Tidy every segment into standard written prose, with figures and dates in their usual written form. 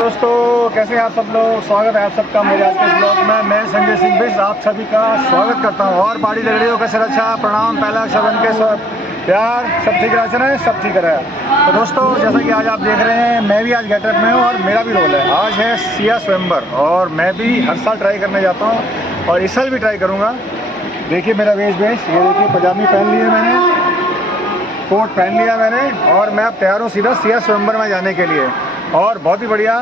दोस्तों कैसे हैं आप सब लोग। स्वागत है आप सबका मेरे आज के ब्लॉग में। मैं संजय सिंह बिस आप सभी का स्वागत करता हूं। और बाड़ी दगड़ियों का सर अच्छा प्रणाम पहला सबन के सब प्यार सब ठीक रहे सब ठीक रहे। तो दोस्तों जैसा कि आज आप देख रहे हैं मैं भी आज गेटअप में हूं और मेरा भी रोल है। आज है सिया स्वयंवर और मैं भी हर साल ट्राई करने जाता हूं और इस साल भी ट्राई करूँगा। देखिए मेरा वेश ये देखिए पजामी पहन ली है मैंने, कोट पहन लिया मैंने और मैं अब तैयार हूँ सीधा सिया स्वयंवर में जाने के लिए। और बहुत ही बढ़िया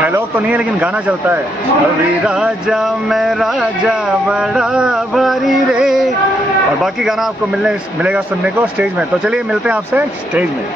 डायलॉग तो नहीं है लेकिन गाना चलता है, अभी राजा मैं राजा बड़ा भारी रे। और बाकी गाना आपको मिलेगा सुनने को स्टेज में। तो चलिए मिलते हैं आपसे स्टेज में।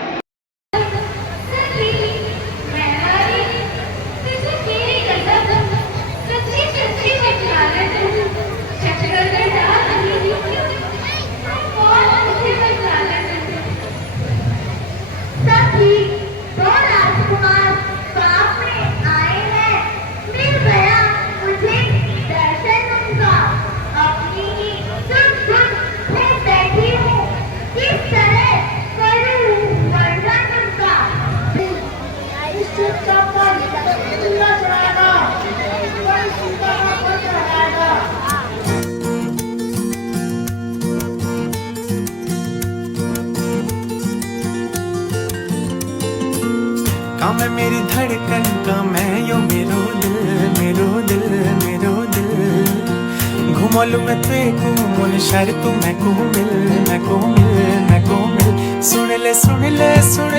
मैं मेरी धड़कन का मैं यो मेरो दिल मेरो दिल मेरो दिल घुमलू मैं ते को मन शर तू मैं को मिल मैं को मिल मैं को मिल। सुन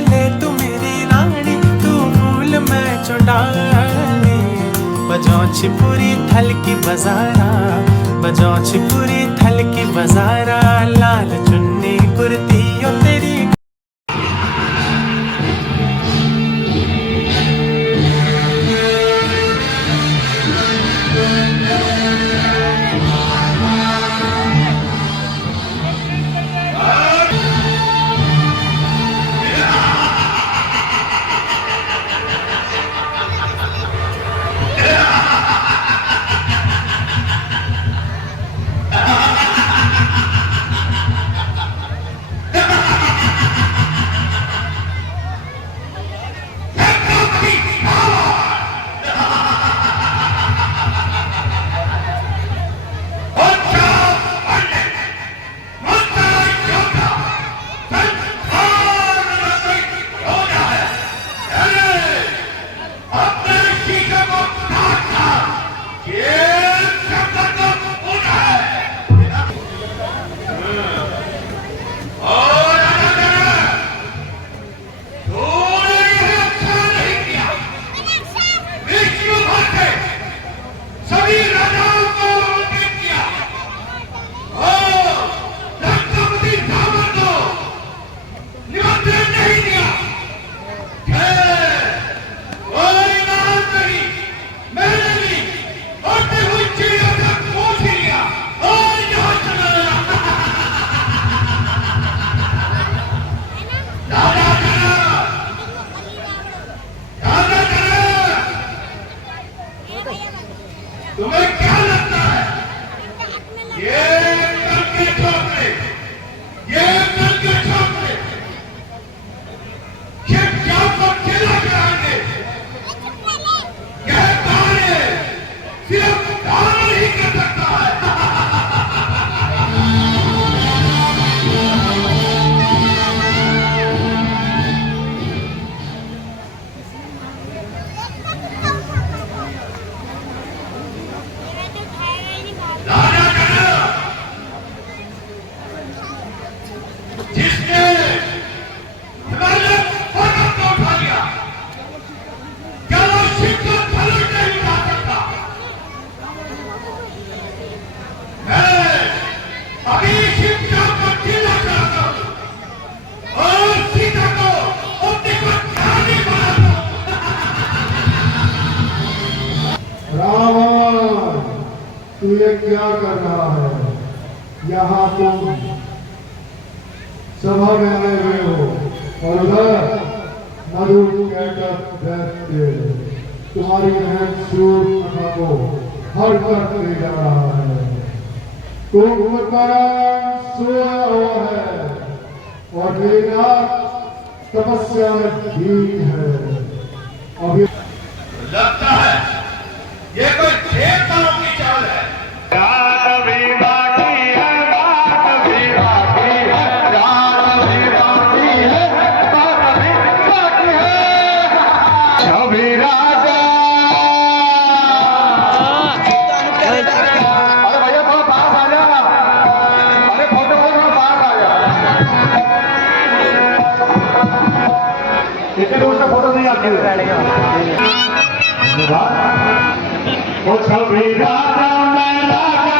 ले तू मेरी रानी तू फूल मैं चुड़ानी बजाओ छिपुरी थल की बजारा बजाओ छिपुरी थल की बजारा लाल चुन्नी कुर्ती यो तेरी। तुम्हें क्या लगता है ये करके छोकरे ये क्या खेला कराएंगे? यह कार्य सिर्फ दानव ही कर सकता है। तू ये क्या कर रहा है? यहाँ तुम सभा में आए हुए हो और उधर मधुर तुम्हारी बहन सूर्य को हर कर ले जा रहा है। कुंभकर्ण सोया हुआ है और मेघनाथ तपस्या में भीड़ है। और ये लगता है ये कोई देवताओं की चाल है। रात भी बाकी है, बात भी बाकी है, रात भी बाकी है, बात भी बाकी है। छवि राजा, अरे भैया थोड़ा पास आ जा, अरे फोटो थोड़ा पास आ जा, इतनी दूर से फोटो नहीं आती है। वो छवि राजा मैं राजा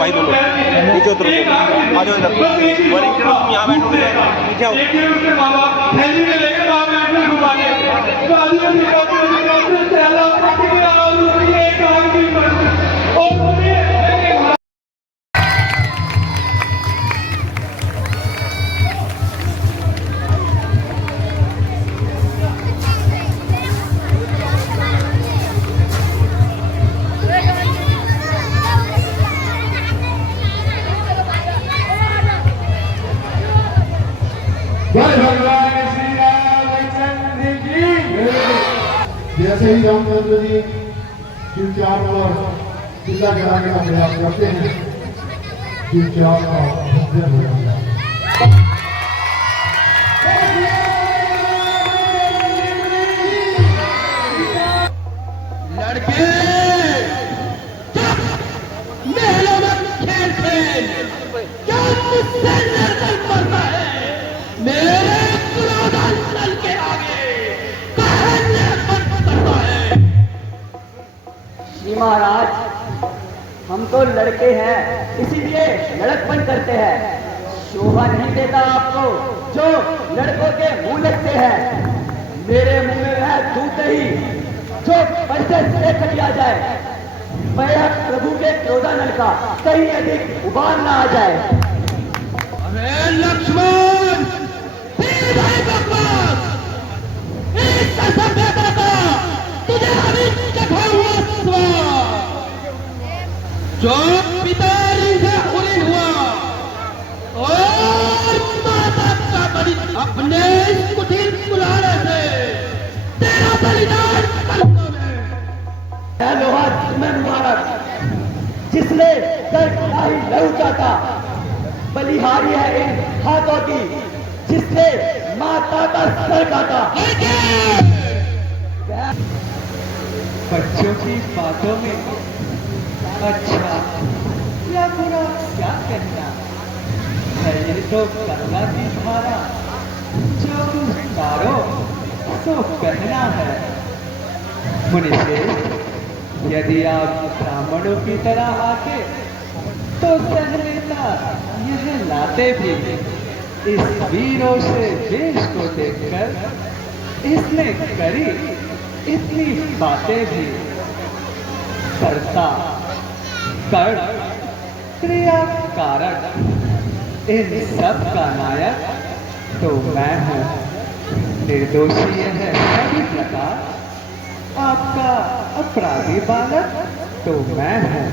भाई दोनों नीचे उतरो, आ जाओ इधर। वॉलंटियर तुम यहाँ बैठो, पीछे आओ। जैसे ही रामचंद्र जी चुपचाप और चिल्ला गिरा के अभ्यास करते हैं, चुपचाप का भजन हो जाता है। लड़के मेलों में खेल खेल क्या मुझसे लड़कर पड़ता है, मेरे क्रोधांचल के आगे कहने पर पड़ता है। जी महाराज, हम तो लड़के हैं, इसीलिए लड़कपन करते हैं। शोभा नहीं देता आपको जो लड़कों के मुंह लगते हैं। मेरे मुंह में वह दूध ही जो पैसे से खटिया जाए, मैं प्रभु के क्रोधानल का कहीं अधिक उबाल ना आ जाए। अरे लक्ष्मण, फिर भाई बकवास, इस असभ्यता का तुझे अभी चखा हुआ स्वाद, जो पिताजी से उड़ी हुआ और माता का बलि अपने इस कुटिल कुल्हाड़े से तेरा बलिदान करता मैं। लोहा तुम्हें मुबारक, जिसने दर्द का ही लहू चाटा। बलिहारी है इन हाथों की, जिसने माता का सर काटा। बच्चों की बातों में अच्छा या बुरा क्या कहना है, ये तो गंगा की धारा, जो तुम तारो तो कहना है। मुनिश्रेष्ठ, यदि आप ब्राह्मणों की तरह आते तो सह लेता, यह लाते भी। इस वीरों से देश को देखकर इसने करी इतनी बातें भी। कर्ता, कर्ण, क्रिया, कारक, इन सब का नायक तो मैं हूँ। निर्दोषी है सभी प्रकार, आपका अपराधी बालक तो मैं हूँ।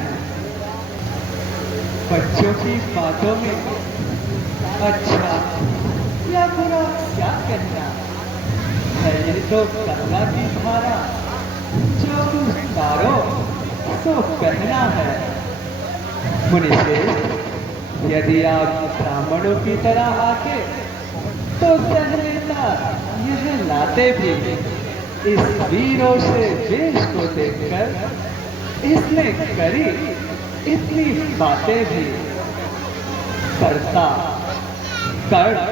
बच्चों की बातों में अच्छा या बुरा क्या कहना है, ये तो गंगा की धारा, जो तुम तारो तो कहना है। मुनिश्रेष्ठ, यदि आप ब्राह्मणों की तरह आके तो सह लेता, यह लाते भी। इस वीरों से देश को देखकर इसने करी इतनी बातें भी। कर्ता, कर्ण,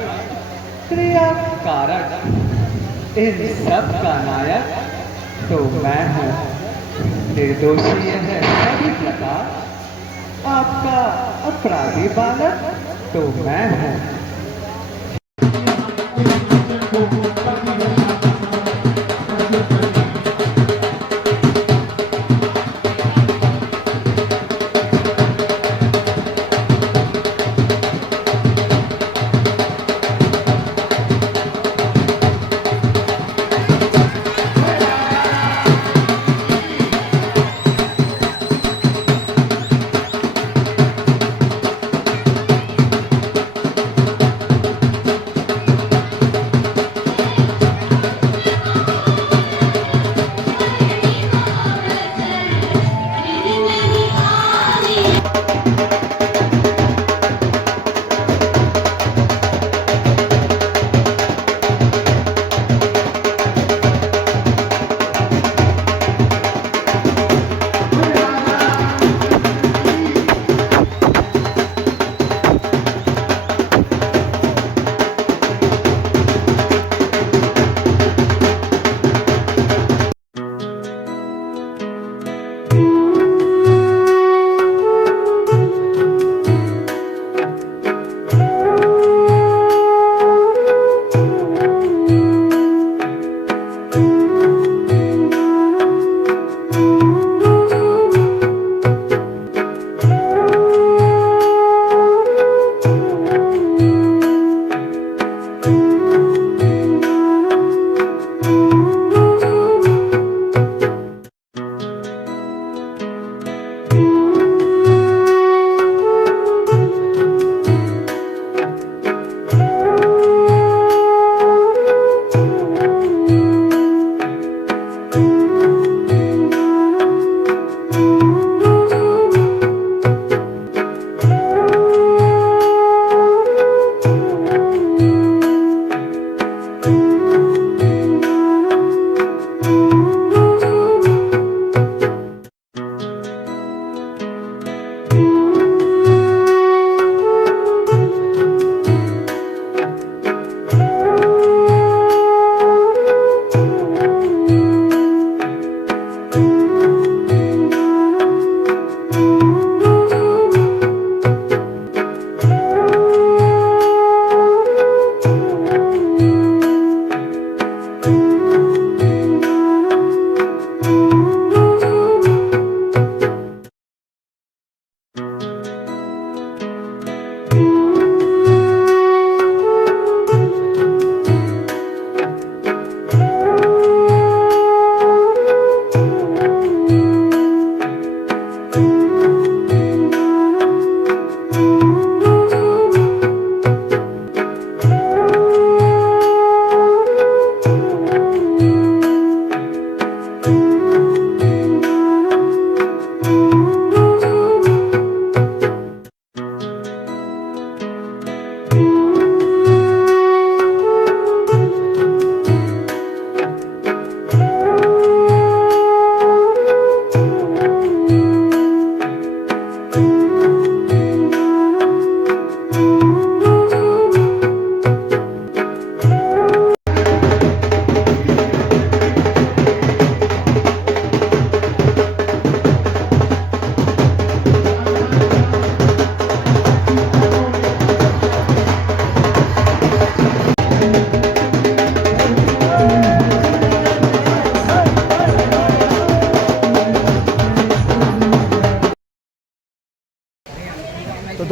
क्रिया, कारक, इन सब का नायक तो मैं हूँ। निर्दोषी है सभी प्रकार, आपका अपराधी बालक तो मैं हूँ।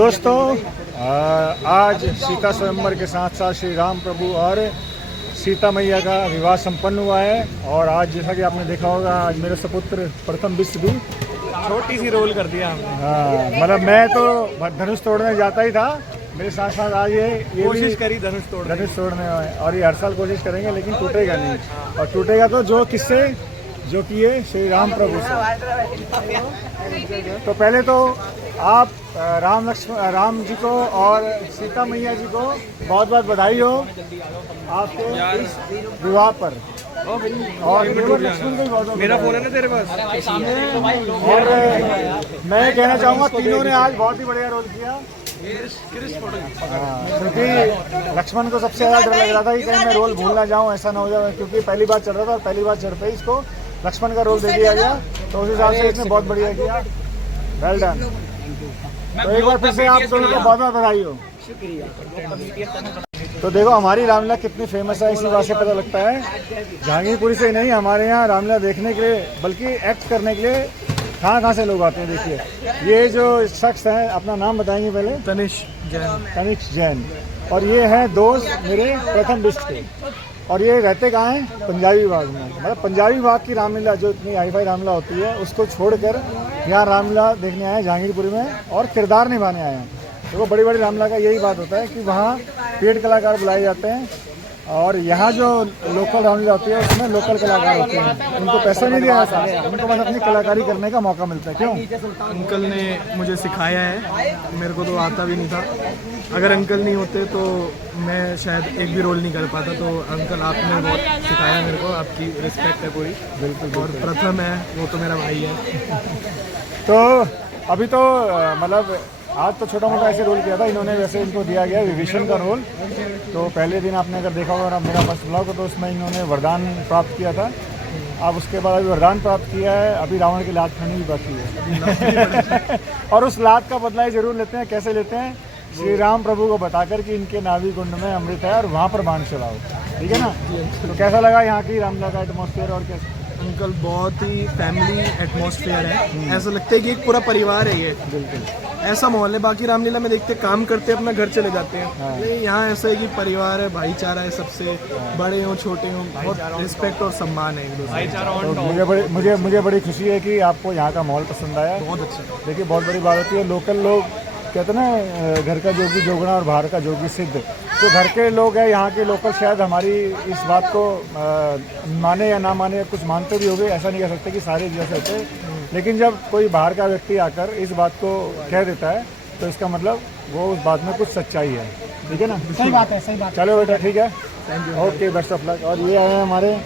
दोस्तों आज सीता स्वयंवर के साथ साथ श्री राम प्रभु और सीता मैया का विवाह संपन्न हुआ है। और आज जैसा कि आपने देखा होगा, आज मेरे सपुत्र प्रथम विश्व भी छोटी सी रोल कर दिया हमने। हाँ, मतलब मैं तो धनुष तोड़ने जाता ही था, मेरे साथ साथ आज ये कोशिश करी धनुष तोड़ने। में, और ये हर साल कोशिश करेंगे लेकिन टूटेगा नहीं। और टूटेगा तो जो किससे, जो कि ये श्री राम प्रभु से। तो पहले तो आप राम जी को और सीता मैया जी को बहुत बहुत बधाई हो आपके इस विवाह पर। और लक्ष्मण को भी बहुत मेरा फोन है ना तेरे पास। और मैं कहना चाहूँगा तीनों ने आज बहुत ही बढ़िया रोल किया। क्योंकि लक्ष्मण को सबसे ज़्यादा डर लग रहा था कि कहीं मैं रोल भूल ना जाऊँ, ऐसा ना हो जाए, क्योंकि पहली बार चढ़ रहा था और पहली बार चढ़ते ही इसको लक्ष्मण का रोल दे दिया गया। तो उस हिसाब से इसने बहुत बढ़िया किया। Well done. तो एक बार फिर से आप दोनों को बहुत बहुत बधाई हो। तो देखो हमारी रामलीला कितनी फेमस है, इसी बात से पता लगता है। जहांगीरपुरी से नहीं, हमारे यहाँ रामलीला देखने के लिए बल्कि एक्ट करने के लिए कहाँ से लोग आते हैं। देखिए ये जो शख्स है, अपना नाम बताएंगे पहले। तनिष्क जैन। और ये हैं दोस्त मेरे प्रथम बिस्ट के। और ये रहते कहाँ हैं? पंजाबी बाग में। मतलब पंजाबी बाग की रामलीला जो इतनी हाई फाई रामलीला होती है, उसको छोड़कर यहाँ रामलीला देखने आए जहांगीरपुरी में, और किरदार निभाने आए हैं। देखो बड़ी बड़ी रामलीला का यही बात होता है कि वहाँ पेड कलाकार बुलाए जाते हैं, और यहाँ जो लोकल रामलीला होती है उसमें लोकल कलाकार होते हैं। उनको पैसा नहीं दिया जाता, उनको बस अपनी कलाकारी करने का मौका मिलता है। क्यों? अंकल ने मुझे सिखाया है, मेरे को तो आता भी नहीं था। अगर अंकल नहीं होते तो मैं शायद एक भी रोल नहीं कर पाता। तो अंकल आपने बहुत सिखाया मेरे को, आपकी रिस्पेक्ट है पूरी। बिल्कुल। और प्रथम है वो तो मेरा भाई है। तो अभी तो मतलब आज तो छोटा मोटा ऐसे रोल किया था इन्होंने, वैसे इनको दिया गया विभीषण का रोल। तो पहले दिन आपने अगर देखा होगा मेरा फर्स्ट ब्लॉग, तो उसमें इन्होंने वरदान प्राप्त किया था। अब उसके बाद अभी वरदान प्राप्त किया है, अभी रावण की लात खानी भी बाकी है। और उस लात का बदला जरूर लेते हैं। कैसे लेते हैं? श्री राम प्रभु को बताकर कि इनके नाभि कुंड में अमृत है और वहाँ पर बाण चलाओ। ठीक है ना? तो कैसा लगा यहाँ की रामलीला का एटमॉस्फेयर? और कैसे अंकल बहुत ही फैमिली एटमॉस्फेयर है, ऐसा लगता है कि एक पूरा परिवार है ये। बिल्कुल ऐसा माहौल है। बाकी रामलीला में देखते काम करते अपना घर चले जाते हैं, लेकिन यहाँ ऐसा है कि परिवार है, भाईचारा है, सबसे बड़े हों छोटे हों, बहुत रिस्पेक्ट और सम्मान है एक दूसरे। तो मुझे बड़ी खुशी है कि आपको यहाँ का माहौल पसंद आया। बहुत अच्छा। देखिए बहुत बड़ी बात होती है, लोकल लोग कहते हैं ना, घर का जोगी जोगना और बाहर का जोगी सिद्ध। तो घर के लोग हैं यहाँ के लोकल, शायद हमारी इस बात को माने या ना माने, कुछ मानते भी होंगे, ऐसा नहीं कह सकते कि सारे जैसे होते। लेकिन जब कोई बाहर का व्यक्ति आकर इस बात को कह देता है तो इसका मतलब वो उस बात में कुछ सच्चाई है। ठीक है ना? सही बात है, सही बात। चलो बेटा, ठीक है, ओके, बेस्ट ऑफ लक। और ये आए हमारे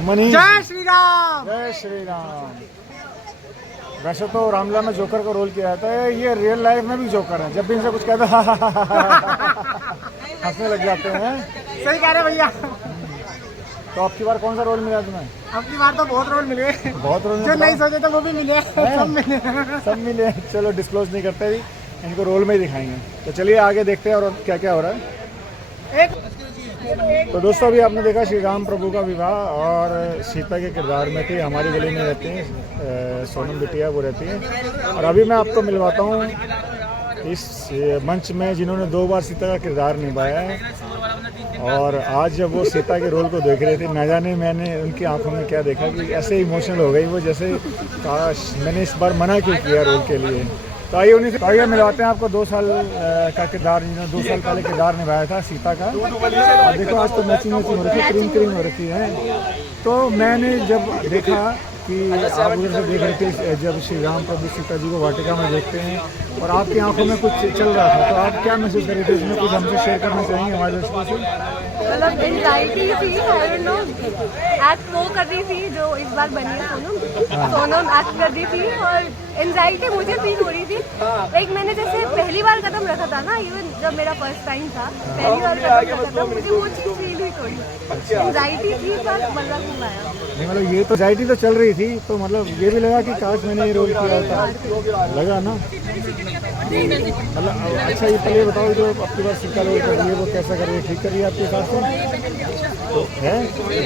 मनीष। जय श्री राम। जय श्री राम। वैसे तो रामलीला में जोकर का रोल किया जाता है, ये रियल लाइफ में भी जोकर है। जब भी इनसे कुछ कहता हंसने लग जाते हैं। सही कह रहे भैया। तो आपकी बार कौन सा रोल मिला तुम्हें? अपनी बार तो बहुत रोल मिले, बहुत रोल जो नहीं सोचे थे वो भी मिले, सब मिले। चलो डिस्क्लोज नहीं करते भी, इनको रोल में ही दिखाएंगे। तो चलिए आगे देखते हैं और क्या क्या हो रहा है। तो दोस्तों अभी आपने देखा श्री राम प्रभु का विवाह, और सीता के किरदार में थे, हमारी गली में रहते हैं सोनम बिटिया, वो रहती हैं। और अभी मैं आपको मिलवाता हूँ इस मंच में जिन्होंने 2 बार सीता का किरदार निभाया है। और आज जब वो सीता के रोल को देख रहे थे, ना जाने मैंने उनकी आंखों में क्या देखा कि ऐसे इमोशनल हो गई वो, जैसे काश मैंने इस बार मना क्यों किया रोल के लिए। तो आइए उन्हीं से आइए मिलवाते हैं आपको 2 साल का किरदार, जिन्होंने 2 साल पहले किरदार निभाया था सीता का। और देखो आज तो मैचिंग हो रखी है, क्रीम हो रखी है। तो मैंने जब देखा कि आप उधर से देख रहे थे, जब श्री राम प्रभु सीता जी को वाटिका में देखते हैं और आपकी आंखों में कुछ चल रहा था, तो आप क्या महसूस कर रहे थे? इसमें कुछ हमसे शेयर करना चाहेंगे हमारे दर्शकों से? मतलब एंजाइटी थी, आई डोंट नो, एक्ट वो कर रही थी जो इस बार बनी है सोनम एक्ट कर रही थी, और एंजाइटी मुझे फील हो रही थी। लाइक मैंने जैसे पहली बार कदम रखा था ना, इवन जब मेरा फर्स्ट टाइम था, पहली बार कदम रखा था, मुझे वो चीज़ फील हुई थोड़ी। एंजाइटी थी पर मजा खूब आया। नहीं मतलब ये तो एंजाइटी तो चल रही थी, तो मतलब ये भी लगा कि काश मैंने ये रोल किया होता, लगा ना? मतलब अच्छा ये पहले बताओ, जो आपकी बार सीता रोल कर रही है वो कैसा कर रही है? ठीक कर रही है आपके हिसाब से? तो है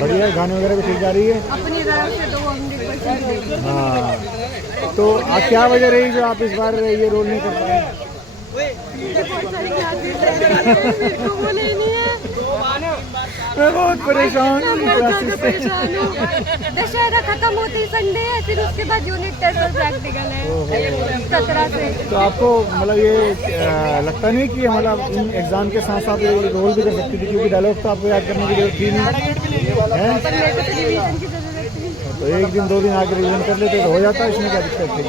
बढ़िया, गाने वगैरह भी ठीक जा रही है अपनी तरफ से तो 100%। हाँ। तो क्या वजह रही जो आप इस बार ये रोल नहीं कर पाए? मेरे को वो लेनी है। मैं बहुत परेशान हूँ मैं ज्यादा परेशान हूँ। दशहरा खत्म होते ही संडे है, फिर उसके बाद यूनिट टेस्ट और प्रैक्टिकल है 17 से। तो आपको मतलब ये लगता नहीं कि मतलब इन एग्जाम के साथ साथ ये रोल भी कर सकती थी, क्योंकि डायलॉग तो आपको याद करने की जरूरत थी नहीं है? पर मेरे को तो रिवीजन की जरूरत थी। तो एक दिन 2 दिन आके रिवीजन कर लेते तो हो जाता, इसमें क्या दिक्कत थी?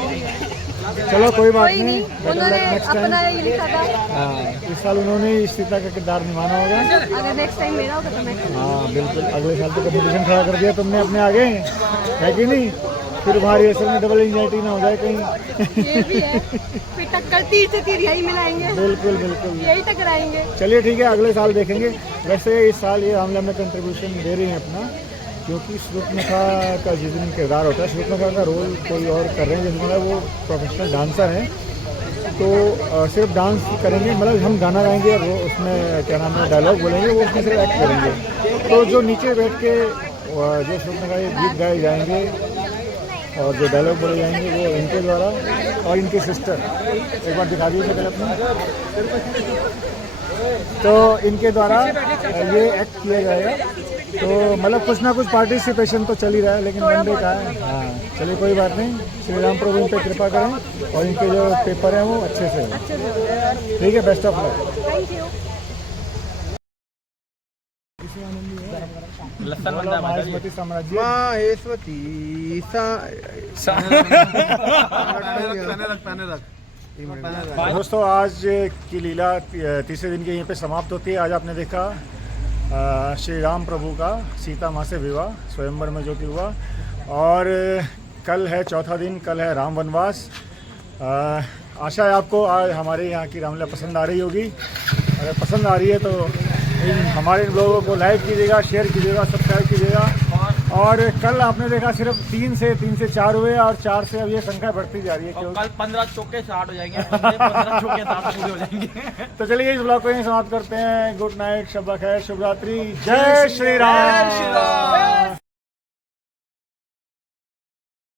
चलो कोई बात कोई नहीं, नहीं, उन्होंने अपना ये लिखा था। हाँ, इस साल उन्होंने इस सीता का किरदार निभाना होगा। अगर नेक्स्ट टाइम मेरा होगा तो मैं करूँगी। हाँ बिल्कुल, अगले साल तो कंपटीशन खड़ा कर दिया तुमने अपने आगे, है कि नहीं? फिर हमारी असल में डबल एंजाइटी ना हो जाए कहीं। ये भी है, फिर टक्कर तीर से तीर यही मिलाएंगे, बिल्कुल बिल्कुल। यही टकराएंगे। चलिए ठीक है, अगले साल देखेंगे। वैसे इस साल ये हमला में कंट्रीब्यूशन दे रही हैं अपना, क्योंकि शूर्पणखा का जिस दिन किरदार होता है, शूर्पणखा का रोल कोई और कर रहे हैं, जैसे मतलब वो प्रोफेशनल डांसर हैं, तो सिर्फ डांस करेंगे, मतलब हम गाना गाएंगे और वो उसमें क्या नाम है डायलॉग बोलेंगे, वो उसमें सिर्फ एक्ट करेंगे। तो जो नीचे बैठ के जो शूर्पणखा के गीत गाए जाएंगे और जो डायलॉग बोले जाएंगे वो इनके द्वारा और इनके सिस्टर, एक बार दिखा दीजिए पहले अपना, तो इनके द्वारा ये एक्ट किया जाएगा। तो मतलब कुछ ना कुछ पार्टिसिपेशन तो चल ही रहा है, लेकिन वनडे का है। हाँ चलिए कोई बात नहीं, श्री राम प्रभु इन पे कृपा करें और इनके जो पेपर हैं वो अच्छे से हो। ठीक है, best of luck. Thank you. महेशवती साम्राज्य दोस्तों, आज की लीला तीसरे दिन के यहीं पे समाप्त होती है। आज आपने देखा श्री राम प्रभु का सीता माँ से विवाह स्वयंवर में जो कि हुआ, और कल है चौथा दिन, कल है राम वनवास। आशा है आपको आज हमारे यहाँ की रामलीला पसंद आ रही होगी। अगर पसंद आ रही है तो हमारे ब्लॉगों को लाइक कीजिएगा, शेयर कीजिएगा, सब्सक्राइब कीजिएगा। और कल आपने देखा सिर्फ 3 से 4 हुए और 4 से अब ये संख्या बढ़ती जा रही है। क्यों? कल 15 चौके 60 हो जाएंगे, 15 चौके 60 पूरे हो जाएंगे। तो चलिए इस ब्लॉग को यहीं समाप्त करते हैं। गुड नाइट, शब्बा खैर, शुभ रात्रि, जय श्री राम।